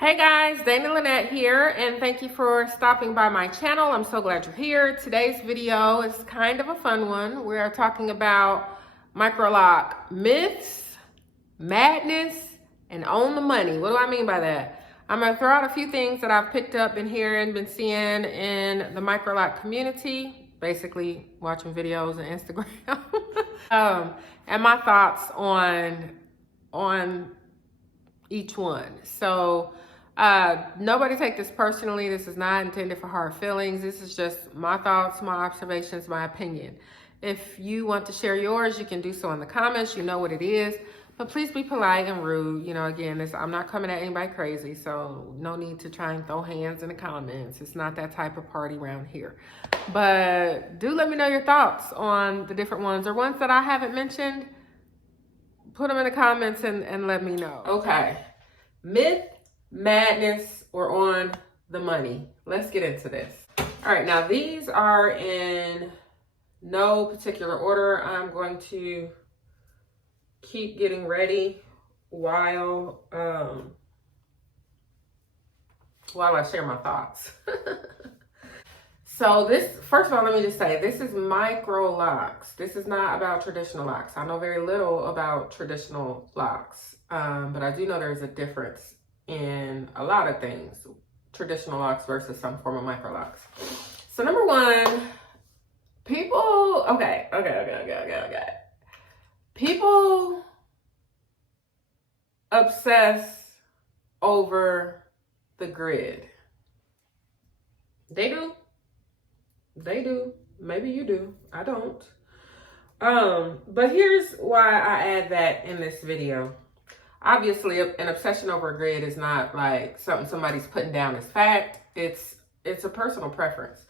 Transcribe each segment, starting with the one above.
Hey guys, Dana Lynette here, and thank you for stopping by my channel. I'm so glad you're here. Today's video is kind of a fun one. We are talking about Microloc myths, madness, and own the money. What do I mean by that? I'm going to throw out a few things that I've picked up and hearing, been seeing in the Microloc community, basically watching videos and Instagram, and my thoughts on each one. So nobody take this personally. This is not intended for hard feelings. This is just my thoughts, my observations, my opinion. If you want to share yours, you can do so in the comments. You know what it is, but please be polite and rude. You know, again, I'm not coming at anybody crazy, so no need to try and throw hands in the comments. It's not that type of party around here. But do let me know your thoughts on the different ones, or ones that I haven't mentioned. Put them in the comments and let me know. Okay, myth, madness, or on the money. Let's get into this. All right, now these are in no particular order. I'm going to keep getting ready while I share my thoughts. So this, first of all, let me just say, this is Microlocs. This is not about traditional locks. I know very little about traditional locks, but I do know there's a difference in a lot of things, traditional locks versus some form of Microlocs. So number one, people, okay. People obsess over the grid. They do. They do. Maybe you do. I don't. But here's why I add that in this video. Obviously, an obsession over a grid is not like something somebody's putting down as fact. It's a personal preference.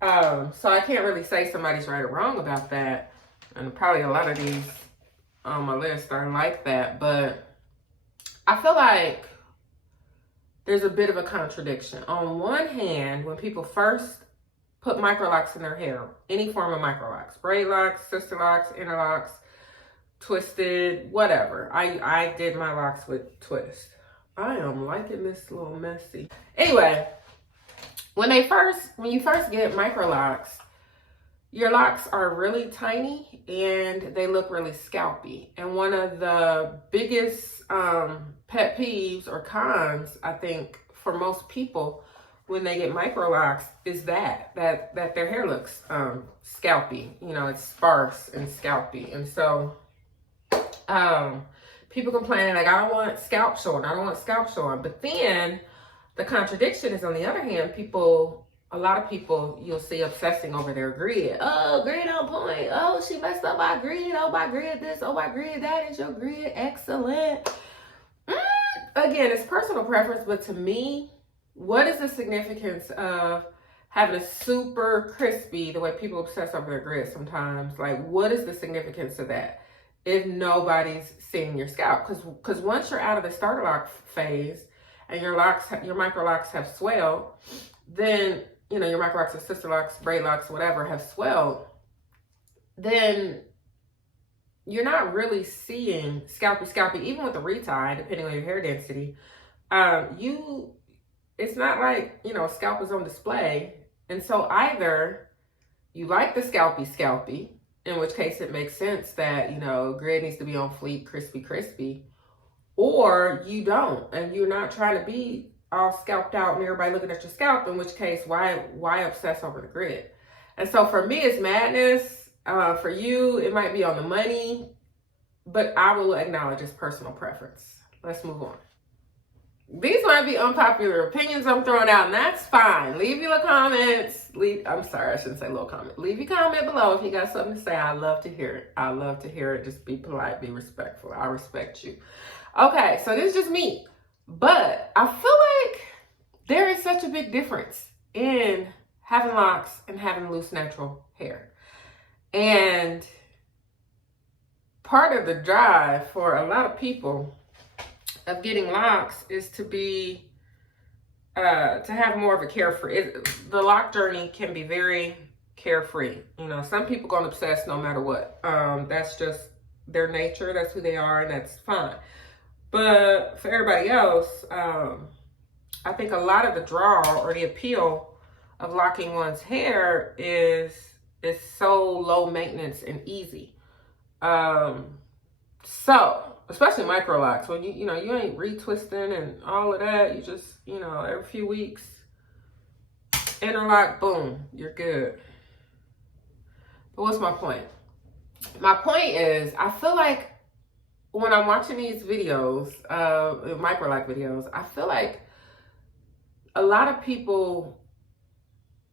So I can't really say somebody's right or wrong about that. And probably a lot of these on my list are like that. But I feel like there's a bit of a contradiction. On one hand, when people first put Microlocs in their hair, any form of Microlocs, braid locks, sister locks, interlocks, twisted, whatever. I did my locks with twist. I am liking this little messy. Anyway, when you first get Microlocs, your locks are really tiny and they look really scalpy. And one of the biggest pet peeves or cons, I think, for most people when they get Microlocs is that their hair looks scalpy. You know, it's sparse and scalpy. And so people complaining like, I don't want scalp showing. I don't want scalp showing. But then the contradiction is, on the other hand, a lot of people you'll see obsessing over their grid. Oh, grid on point. Oh, she messed up my grid. Oh, my grid this. Oh, my grid that. Is your grid excellent? Again, it's personal preference, but to me, what is the significance of having a super crispy, the way people obsess over their grid sometimes? Like, what is the significance of that if nobody's seeing your scalp? Because once you're out of the starter lock phase and your Microlocs have swelled, then, you know, your Microlocs or sister locks, braid locks, whatever, have swelled, then you're not really seeing scalpy, even with the retie, depending on your hair density. It's not like, you know, scalp is on display. And so either you like the scalpy, in which case it makes sense that, you know, grid needs to be on fleek, crispy, or you don't, and you're not trying to be all scalped out and everybody looking at your scalp, in which case, why obsess over the grid? And so for me, it's madness. For you, it might be on the money, but I will acknowledge it's personal preference. Let's move on. These might be unpopular opinions I'm throwing out, and that's fine. Leave your comments. I'm sorry, I shouldn't say little comment. Leave your comment below if you got something to say. I love to hear it. I love to hear it. Just be polite, be respectful. I respect you. Okay, so this is just me. But I feel like there is such a big difference in having locks and having loose natural hair. And part of the drive for a lot of people of getting locks is to have more of a carefree. The lock journey can be very carefree. You know, some people gonna obsess no matter what. That's just their nature. That's who they are, and that's fine. But for everybody else, I think a lot of the draw or the appeal of locking one's hair is so low maintenance and easy. So especially Microlocs, when you ain't retwisting and all of that, you just, every few weeks, interlock, boom, you're good. But what's my point? My point is, I feel like when I'm watching these videos, Microloc videos, I feel like a lot of people,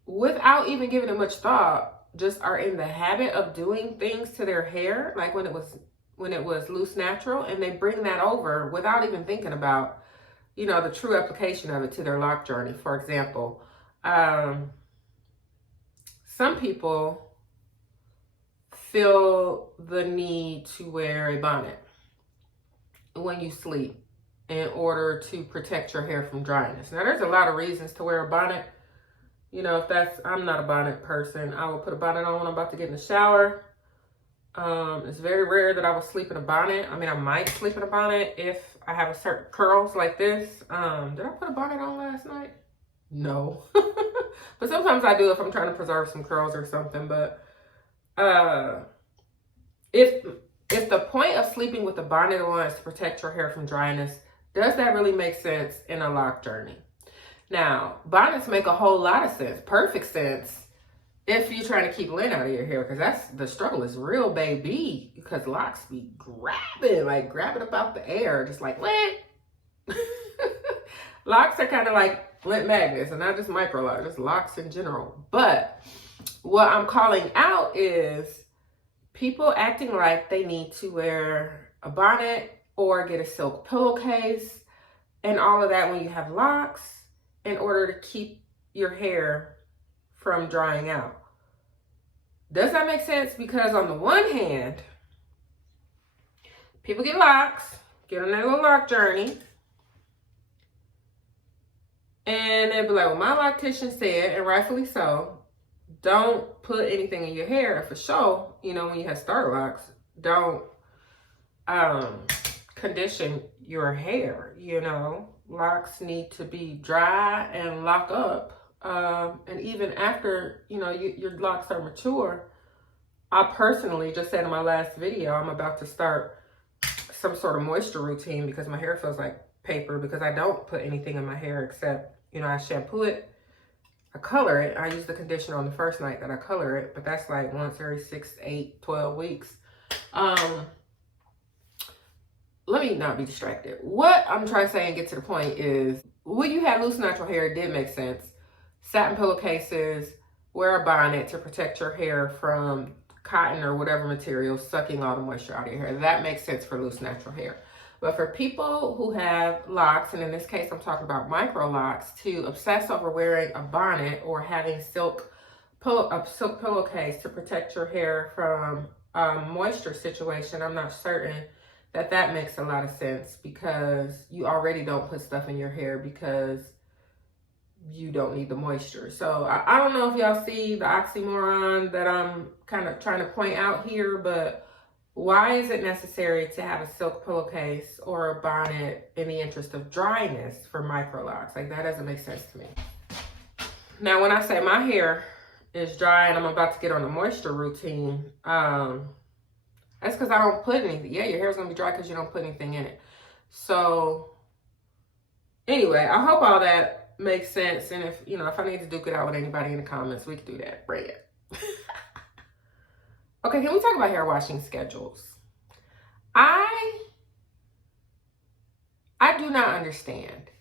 without even giving it much thought, just are in the habit of doing things to their hair, like when it was loose natural, and they bring that over without even thinking about, the true application of it to their lock journey. For example, some people feel the need to wear a bonnet when you sleep in order to protect your hair from dryness. Now, there's a lot of reasons to wear a bonnet. I'm not a bonnet person. I will put a bonnet on when I'm about to get in the shower. It's very rare that I will sleep in a bonnet. I mean, I might sleep in a bonnet if I have a certain curls like this. Did I put a bonnet on last night? No. But sometimes I do if I'm trying to preserve some curls or something. But if the point of sleeping with a bonnet on is to protect your hair from dryness, does that really make sense in a lock journey? Now, bonnets make a whole lot of sense, perfect sense, if you're trying to keep lint out of your hair, because the struggle is real, baby, because locks be grabbing up out the air, just like lint. Locks are kind of like lint magnets, and not just Microlocs, just locks in general. But what I'm calling out is people acting like they need to wear a bonnet or get a silk pillowcase and all of that when you have locks in order to keep your hair from drying out. Does that make sense? Because on the one hand, people get locks, get on their little lock journey, and they'll be like, well, my loctician said, and rightfully so, don't put anything in your hair. For sure, when you have starter locks, don't condition your hair, Locks need to be dry and lock up. And even after, your locks are mature, I personally just said in my last video, I'm about to start some sort of moisture routine because my hair feels like paper because I don't put anything in my hair except, I shampoo it, I color it. I use the conditioner on the first night that I color it, but that's like once every 6, 8, 12 weeks. Let me not be distracted. What I'm trying to say and get to the point is, when you have loose natural hair, it did make sense. Satin pillowcases, wear a bonnet to protect your hair from cotton or whatever material sucking all the moisture out of your hair. That makes sense for loose natural hair. But for people who have locks, and in this case I'm talking about Microlocs, to obsess over wearing a bonnet or having a silk pillowcase to protect your hair from a moisture situation, I'm not certain that makes a lot of sense, because you already don't put stuff in your hair because you don't need the moisture. So I don't know if y'all see the oxymoron that I'm kind of trying to point out here, but why is it necessary to have a silk pillowcase or a bonnet in the interest of dryness for Microlocs? Like, that doesn't make sense to me. Now, when I say my hair is dry and I'm about to get on a moisture routine, that's because I don't put anything. Yeah, your hair's going to be dry because you don't put anything in it. So, anyway, I hope all that makes sense. And if I need to duke it out with anybody in the comments, we can do that. Bring it. Okay, can we talk about hair washing schedules? I do not understand.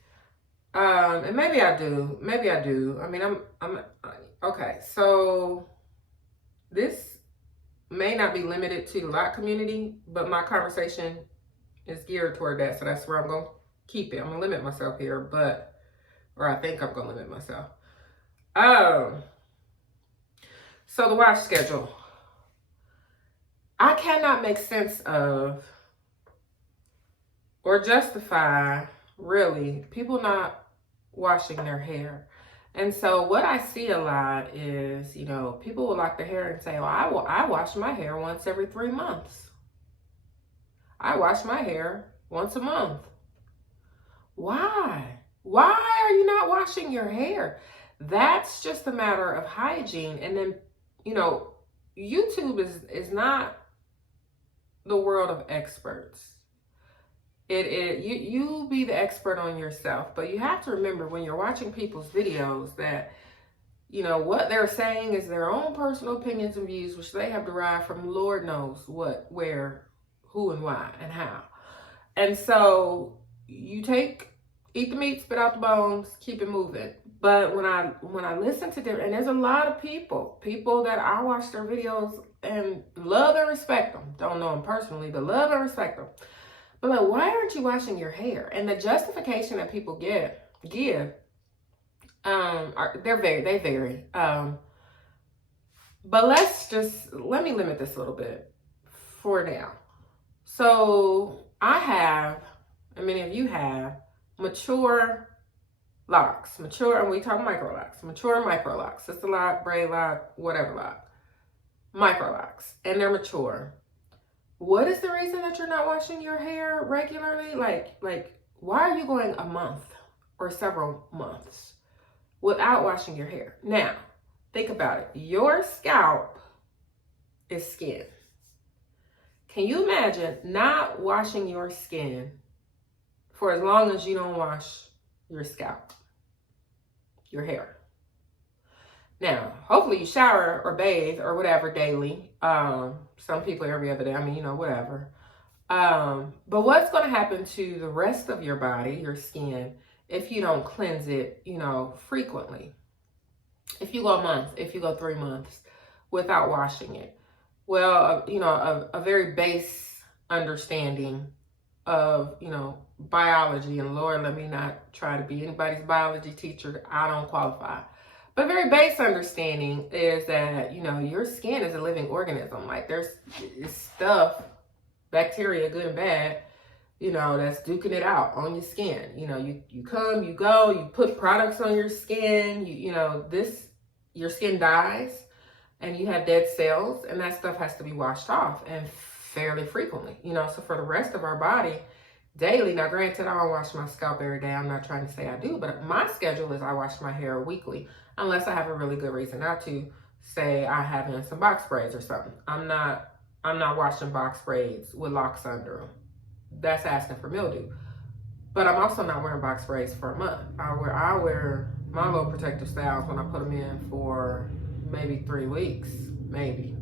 And maybe I do. Maybe I do. I mean, okay. So this may not be limited to the lock community, but my conversation is geared toward that. So that's where I'm going to keep it. I'm going to limit myself here, or I think I'm going to limit myself. So the wash schedule. I cannot make sense of or justify, really, people not washing their hair. And so what I see a lot is, people will lock their hair and say, well, I wash my hair once every 3 months. I wash my hair once a month. Why? Why are you not washing your hair? That's just a matter of hygiene. And then, you know, YouTube is not the world of experts. You be the expert on yourself, but you have to remember when you're watching people's videos that, you know, what they're saying is their own personal opinions and views, which they have derived from Lord knows what, where, who, and why, and how. And so you eat the meat, spit out the bones, keep it moving. But when I listen to them, and there's a lot of people that I watch their videos and love and respect them. Don't know them personally, but love and respect them. But like, why aren't you washing your hair? And the justification that people give, they vary. But let me limit this a little bit for now. So I have, and many of you have, mature locks. Mature, and we talk Microlocs. Mature Microlocs. Sister lock, braid lock, whatever lock. Microlocs. And they're mature. What is the reason that you're not washing your hair regularly? Like, why are you going a month or several months without washing your hair? Now, think about it. Your scalp is skin. Can you imagine not washing your skin for as long as you don't wash your scalp, your hair? Now, hopefully you shower or bathe or whatever daily. Some people every other day. I mean, you know, whatever. But what's going to happen to the rest of your body, your skin, if you don't cleanse it, you know, frequently? If you go a month, if you go 3 months without washing it? Well, you know, a very base understanding of, you know, biology, and Lord, let me not try to be anybody's biology teacher. I don't qualify. But very base understanding is that, you know, your skin is a living organism. Like there's stuff, bacteria, good and bad, you know, that's duking it out on your skin. You know, you come, you go, you put products on your skin, you know, your skin dies and you have dead cells, and that stuff has to be washed off, and fairly frequently, you know. So for the rest of our body, daily. Now, granted, I don't wash my scalp every day. I'm not trying to say I do, but my schedule is I wash my hair weekly, unless I have a really good reason not to. Say I have in some box braids or something. I'm not washing box braids with locks under them. That's asking for mildew. But I'm also not wearing box braids for a month. I wear my low protective styles when I put them in for maybe 3 weeks, maybe.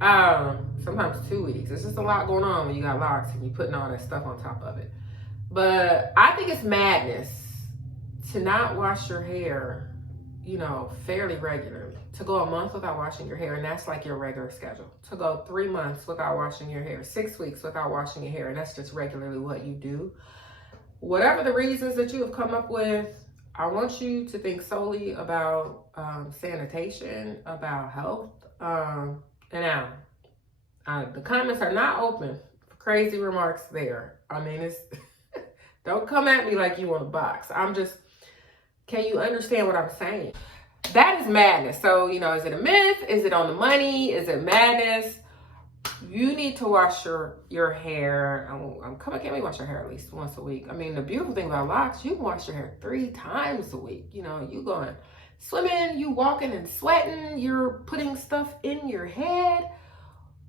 Sometimes 2 weeks. It's just a lot going on when you got locks and you're putting all that stuff on top of it. But I think it's madness to not wash your hair, you know, fairly regularly. To go a month without washing your hair, and that's like your regular schedule. To go 3 months without washing your hair, 6 weeks without washing your hair, and that's just regularly what you do. Whatever the reasons that you have come up with, I want you to think solely about sanitation, about health. And now, the comments are not open for crazy remarks there. I mean, it's don't come at me like you want a box. Can you understand what I'm saying? That is madness. So, you know, is it a myth? Is it on the money? Is it madness? You need to wash your hair. Can we wash your hair at least once a week? I mean, the beautiful thing about locks, you can wash your hair 3 times a week. You know, you going swimming, you walking and sweating, you're putting stuff in your head,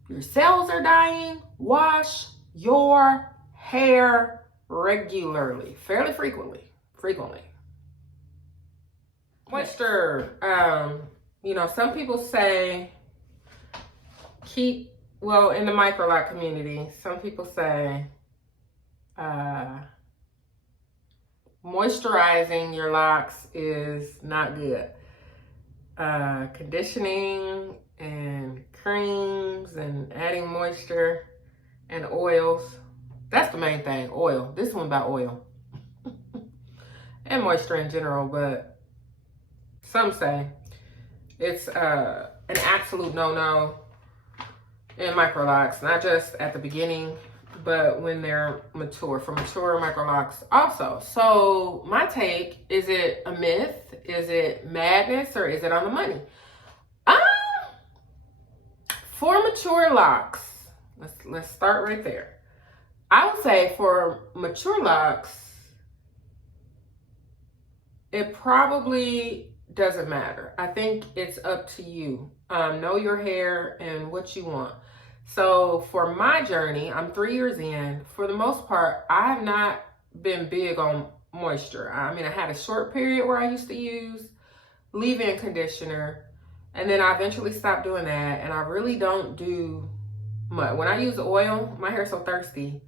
your cells are dying. Wash your hair regularly, fairly frequently. Moisture. You know, some people say in the Microloc community, some people say moisturizing your locks is not good. Conditioning and creams and adding moisture and oils. That's the main thing, oil. This one about oil. And moisture in general, but some say it's an absolute no-no in Microlocs, not just at the beginning, but when they're mature, for mature Microlocs also. So my take, is it a myth? Is it madness, or is it on the money? For mature locks, let's start right there. I would say for mature locks, it probably doesn't matter. I think it's up to you. Know your hair and what you want. So for my journey, I'm 3 years in. For the most part, I have not been big on moisture. I mean, I had a short period where I used to use leave-in conditioner, and then I eventually stopped doing that, and I really don't do much. When I use oil, my hair is so thirsty.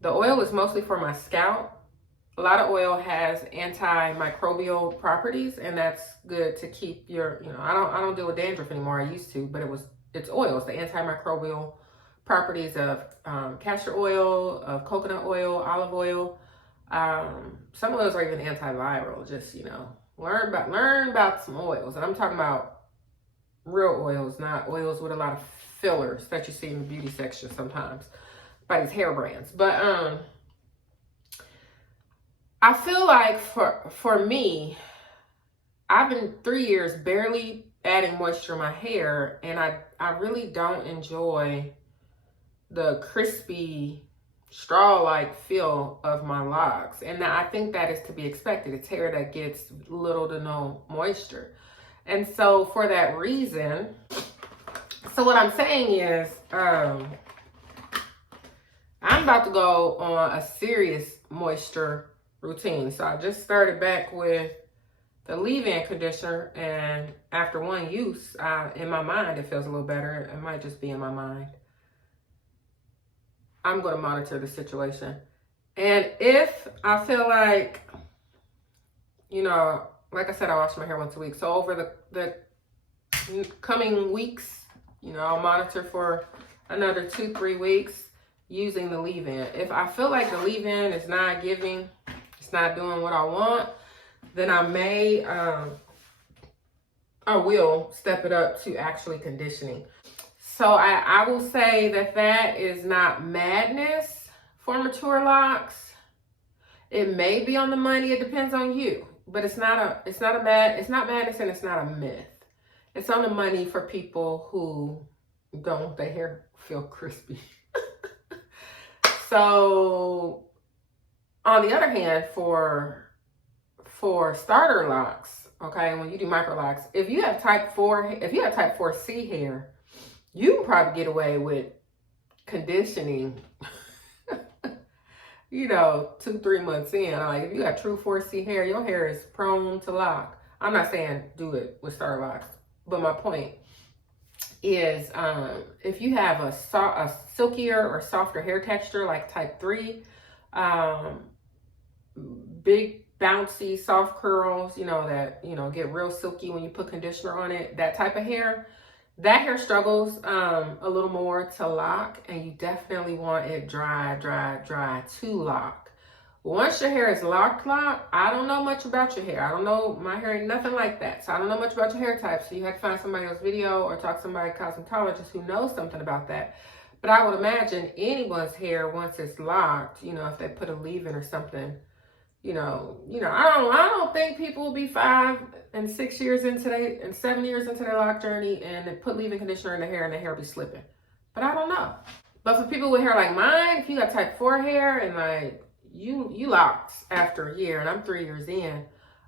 The oil is mostly for my scalp. A lot of oil has antimicrobial properties, and that's good to keep your, I don't deal with dandruff anymore. I used to, but it's oil. It's the antimicrobial properties of castor oil, of coconut oil, olive oil. Some oils are even antiviral. Just, learn about some oils. And I'm talking about real oils, not oils with a lot of fillers that you see in the beauty section sometimes by these hair brands. But I feel like for me, I've been 3 years barely adding moisture in my hair, and I really don't enjoy the crispy straw-like feel of my locks. And I think that is to be expected. It's hair that gets little to no moisture. And so for that reason, so what I'm saying is, I'm about to go on a serious moisture routine. So I just started back with the leave-in conditioner, and after one use, in my mind, it feels a little better. It might just be in my mind. I'm going to monitor the situation. And if I feel like, like I said, I wash my hair once a week. So over the coming weeks, I'll monitor for another 2-3 weeks using the leave-in. If I feel like the leave-in is not giving, it's not doing what I want, then I will step it up to actually conditioning. So I will say that is not madness for mature locks. It may be on the money. It depends on you, but it's not madness, and it's not a myth. It's on the money for people who don't want their hair feel crispy. So on the other hand, for starter locks, okay, when you do microlocs, if you have type 4C hair, you can probably get away with conditioning, 2-3 months in. Like, if you got true 4C hair, your hair is prone to lock. I'm not saying do it with starter locks, but my point is, if you have a silkier or softer hair texture like type 3, big bouncy soft curls, that get real silky when you put conditioner on it, that type of hair, that hair struggles a little more to lock, and you definitely want it dry to lock. Once your hair is locked, I don't know much about your hair. I don't know, my hair ain't nothing like that. So I don't know much about your hair type. So you have to find somebody else's video or talk to somebody, cosmetologist, who knows something about that. But I would imagine anyone's hair, once it's locked, if they put a leave-in or something, I don't think people will be 5 and 6 years into and 7 years into their lock journey and they put leave-in conditioner in their hair and their hair will be slipping. But I don't know. But for people with hair like mine, if you got type 4 hair and like you locked after a year, and I'm 3 years in,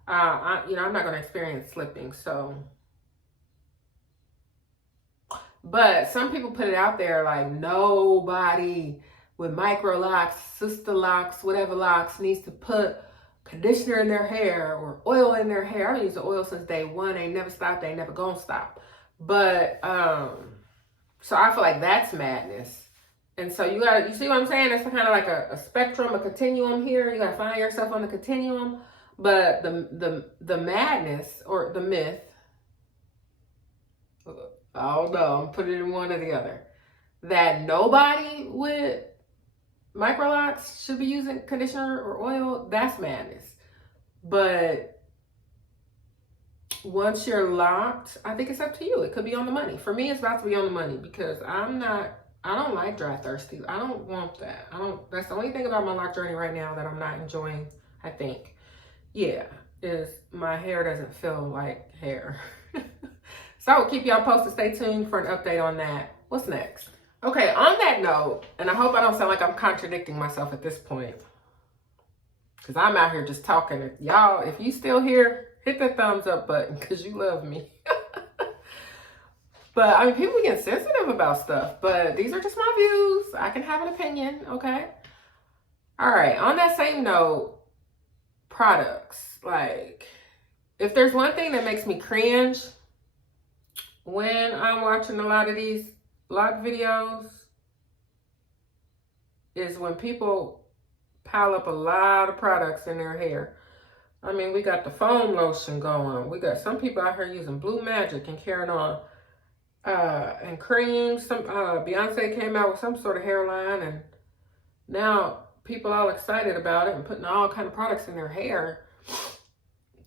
I'm not going to experience slipping. So, but some people put it out there like nobody with Microlocs, sister locks, whatever locks needs to put conditioner in their hair or oil in their hair. I've used the oil since day one. They never stopped. They never gonna stop. But so I feel like that's madness. And so you see what I'm saying? It's kind of like a spectrum, a continuum here. You gotta find yourself on the continuum. But the madness or the myth, I don't know, I'm putting it in one or the other, that nobody with Microlocs should be using conditioner or oil, that's madness. But once you're locked, I think it's up to you. It could be on the money. For me, it's about to be on the money because I don't like dry thirsty. I don't want that. That's the only thing about my lock journey right now that I'm not enjoying, I think. Yeah, is my hair doesn't feel like hair. So I will keep y'all posted. Stay tuned for an update on that. What's next? Okay, on that note, and I hope I don't sound like I'm contradicting myself at this point, Because I'm out here just talking. Y'all, if you still here, hit that thumbs up button because you love me. But I mean, people get sensitive about stuff, but these are just my views. I can have an opinion, okay? All right, on that same note, products. Like, if there's one thing that makes me cringe when I'm watching a lot of these lock videos is when people pile up a lot of products in their hair. I mean, we got the foam lotion going. We got some people out here using Blue Magic and carrying on. And creams. Some Beyonce came out with some sort of hairline, and now people all excited about it and putting all kind of products in their hair.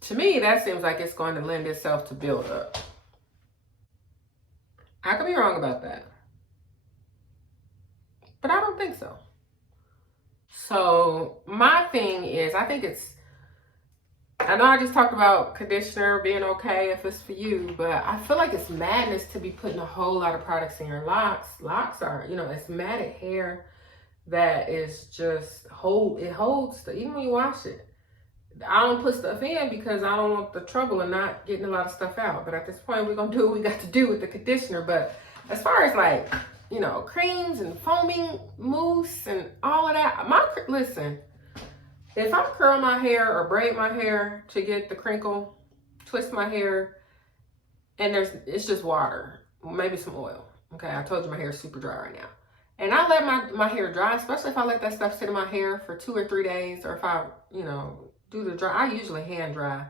To me, that seems like it's going to lend itself to buildup. I could be wrong about that, but I don't think so. So my thing is, I know I just talked about conditioner being okay if it's for you, but I feel like it's madness to be putting a whole lot of products in your locks. Locks are, it's matted hair that is just it holds, even when you wash it. I don't put stuff in because I don't want the trouble of not getting a lot of stuff out. But at this point, we're going to do what we got to do with the conditioner. But as far as like, creams and foaming mousse and all of that, listen. If I curl my hair or braid my hair to get the crinkle, twist my hair, and it's just water, maybe some oil. Okay, I told you my hair is super dry right now. And I let my hair dry, especially if I let that stuff sit in my hair for 2 or 3 days, or if I, do the dry. I usually hand dry,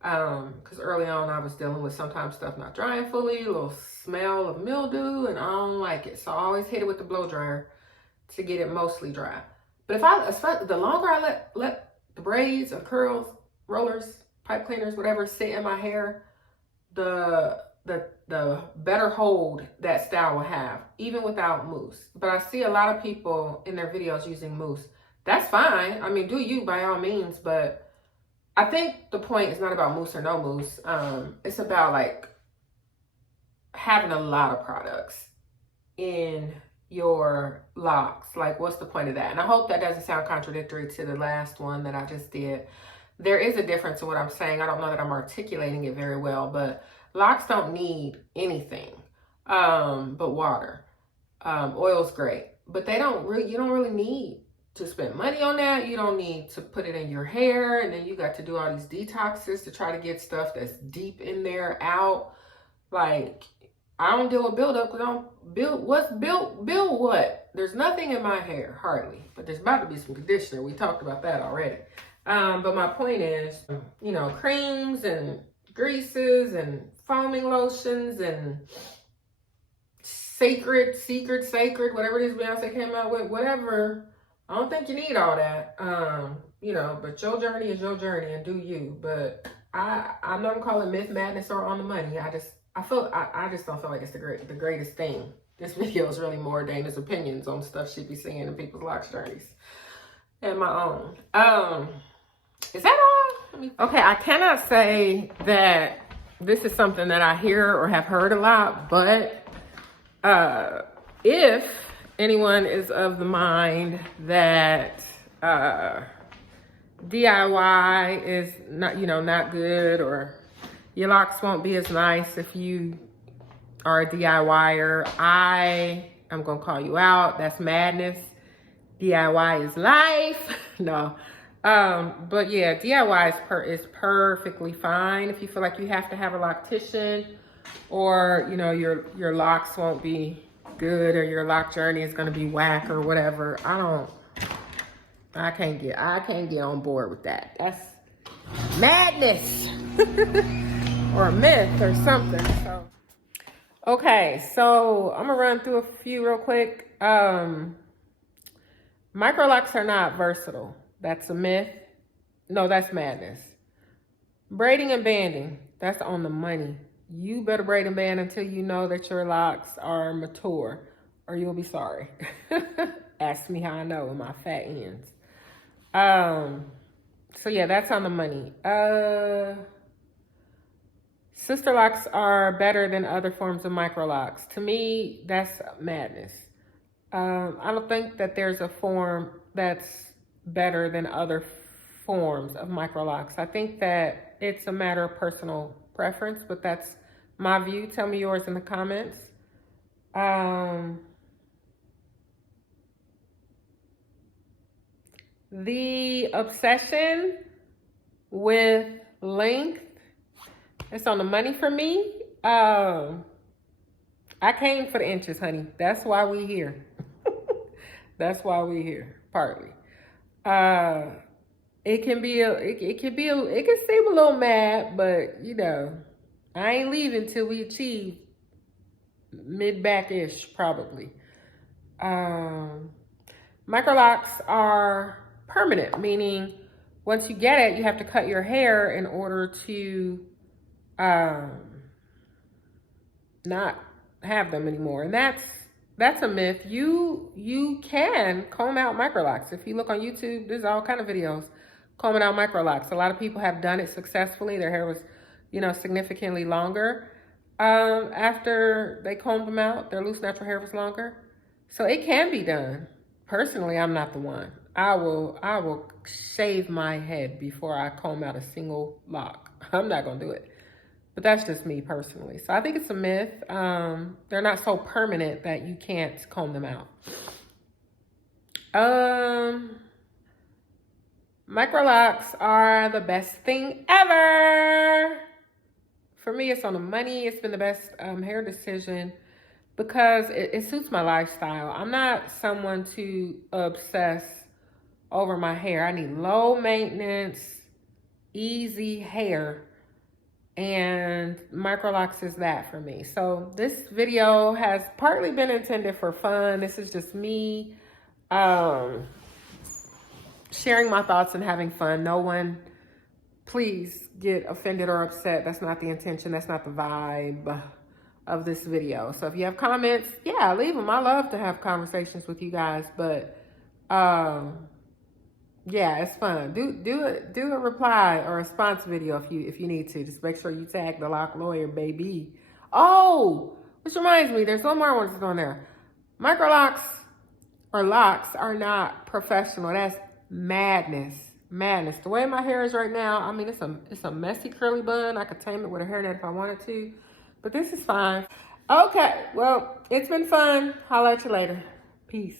because early on I was dealing with sometimes stuff not drying fully, a little smell of mildew, and I don't like it. So I always hit it with the blow dryer to get it mostly dry. But the longer I let the braids or curls, rollers, pipe cleaners, whatever, sit in my hair, the better hold that style will have, even without mousse. But I see a lot of people in their videos using mousse. That's fine. I mean, do you by all means. But I think the point is not about mousse or no mousse. It's about like having a lot of products in your locks. Like, what's the point of that? And I hope that doesn't sound contradictory to the last one that I just did. There is a difference in what I'm saying. I don't know that I'm articulating it very well, but locks don't need anything but water. Oil's great, but you don't really need to spend money on that. You don't need to put it in your hair, and then you got to do all these detoxes to try to get stuff that's deep in there out. Like, I don't deal with buildup because I don't build what? There's nothing in my hair, hardly. But there's about to be some conditioner. We talked about that already. But my point is, creams and greases and foaming lotions and sacred, whatever it is Beyonce came out with, whatever. I don't think you need all that. But your journey is your journey and do you. But I'm not gonna call it myth, madness, or on the money. I just don't feel like it's the greatest thing. This video is really more Dana's opinions on stuff she'd be seeing in people's locks journeys and my own. Is that all? Okay, I cannot say that this is something that I hear or have heard a lot, but if anyone is of the mind that DIY is not good, or your locks won't be as nice if you are a DIYer, I am gonna call you out. That's madness. DIY is life. No. But yeah, DIY is perfectly fine if you feel like you have to have a loctician, or your locks won't be good, or your lock journey is gonna be whack or whatever. I can't get on board with that. That's madness. Or a myth or something. So okay, so I'm gonna run through a few real quick. Microlocs are not versatile. That's a myth. No, that's madness. Braiding and banding, that's on the money. You better braid and band until you know that your locks are mature, or you'll be sorry. Ask me how I know in my fat ends. So yeah, that's on the money. Sister locks are better than other forms of microlocks. To me, that's madness. I don't think that there's a form that's better than other forms of microlocks. I think that it's a matter of personal preference, but that's my view. Tell me yours in the comments. The obsession with length, it's on the money for me. I came for the inches, honey. That's why we here. That's why we here, partly. It can seem a little mad, but you know, I ain't leaving till we achieve mid-back-ish, probably. Microlocks are permanent, meaning once you get it, you have to cut your hair in order to not have them anymore. And that's a myth. You can comb out microlocks. If you look on YouTube, there's all kind of videos combing out microlocks. A lot of people have done it successfully. Their hair was, you know, significantly longer after they combed them out. Their loose natural hair was longer. So it can be done. Personally, I'm not the one. I will shave my head before I comb out a single lock. I'm not gonna do it. But that's just me personally. So I think it's a myth. They're not so permanent that you can't comb them out. Microlocks are the best thing ever. For me, it's on the money. It's been the best hair decision because it suits my lifestyle. I'm not someone to obsess over my hair. I need low maintenance, easy hair. And Microlocs is that for me. So this video has partly been intended for fun. This is just me sharing my thoughts and having fun. No one, please get offended or upset. That's not the intention. That's not the vibe of this video. So if you have comments, yeah, leave them. I love to have conversations with you guys, but yeah, it's fun. Do a reply or a response video if you need to. Just make sure you tag the lock lawyer, baby. Oh, which reminds me, there's one more I wanted to on there. Microlocks or locks are not professional. That's madness. Madness. The way my hair is right now, I mean, it's a messy curly bun. I could tame it with a hairnet if I wanted to, but this is fine. Okay, well, it's been fun. Holla at you later. Peace.